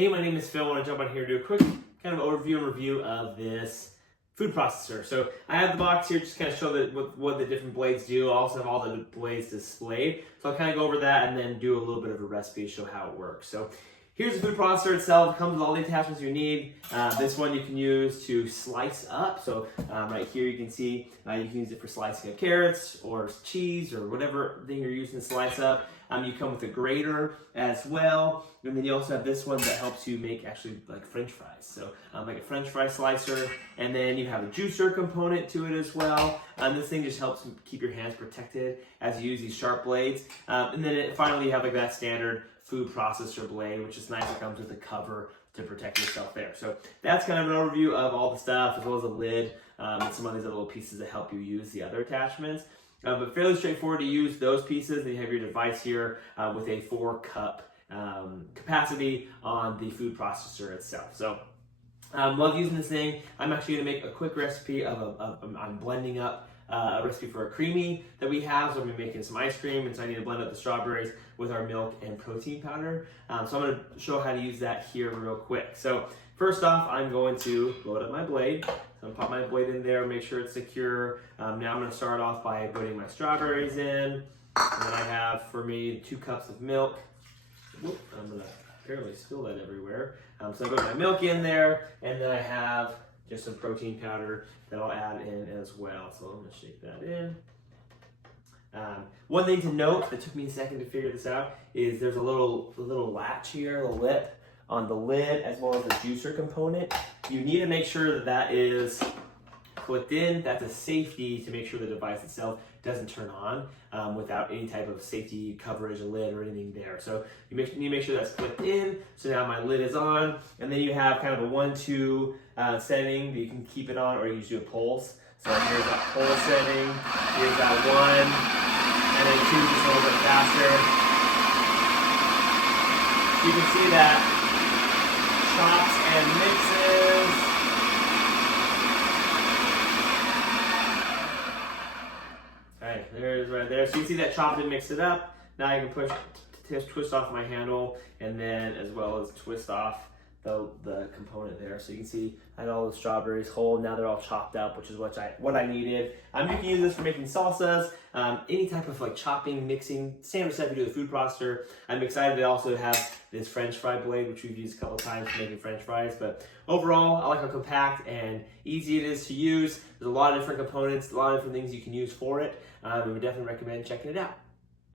Hey, my name is Phil. I want to jump on here and do a quick kind of overview and review of this food processor. So I have the box here just kind of show what the different blades do. I also have all the blades displayed. So I'll kind of go over that and then do a little bit of a recipe to show how it works. So here's the food processor itself. It comes with all the attachments you need. This one you can use to slice up. So right here you can see you can use it for slicing up carrots or cheese or whatever thing you're using to slice up. You come with a grater as well. And then you also have this one that helps you make actually like French fries. So like a French fry slicer. And then you have a juicer component to it as well. This thing just helps keep your hands protected as you use these sharp blades. And then finally you have like that standard food processor blade, which is nice. It comes with a cover to protect yourself there. So that's kind of an overview of all the stuff, as well as a lid and some of these other little pieces that help you use the other attachments. But fairly straightforward to use those pieces. Then you have your device here with a 4-cup capacity on the food processor itself. So love using this thing. I'm actually going to make a quick recipe I'm blending up a recipe for a creamy that we have. So I'm going to be making some ice cream, and so I need to blend up the strawberries with our milk and protein powder. So I'm going to show how to use that here real quick. So first off, I'm going to load up my blade. So I'm going to pop my blade in there, make sure it's secure. Now I'm going to start off by putting my strawberries in. And then I have for me 2 cups of milk. Whoop, I'm going to apparently spill that everywhere. So I put my milk in there, and then I have just some protein powder that I'll add in as well. So I'm going to shake that in. One thing to note that took me a second to figure this out is there's a little latch here, a lip on the lid, as well as the juicer component. You need to make sure that that is clipped in. That's a safety to make sure the device itself doesn't turn on without any type of safety coverage, a lid or anything there. So you need to make sure that's clipped in. So now my lid is on, and then you have kind of a 1-2 setting that you can keep it on, or you can just do a pulse. So here's that pulse setting, here's that 1, and then 2 just a little bit faster. You can see that chops and mixes. Alright, there it is right there. So you can see that chopped and mix it up. Now you can twist off my handle, and then as well as twist off the component there. So you can see I had all the strawberries whole. Now they're all chopped up, which is what I needed. You can use this for making salsas, any type of like chopping, mixing, standard stuff you do with a food processor. I'm excited to also have this French fry blade, which we've used a couple times for making French fries. But overall, I like how compact and easy it is to use. There's a lot of different components, a lot of different things you can use for it. We would definitely recommend checking it out.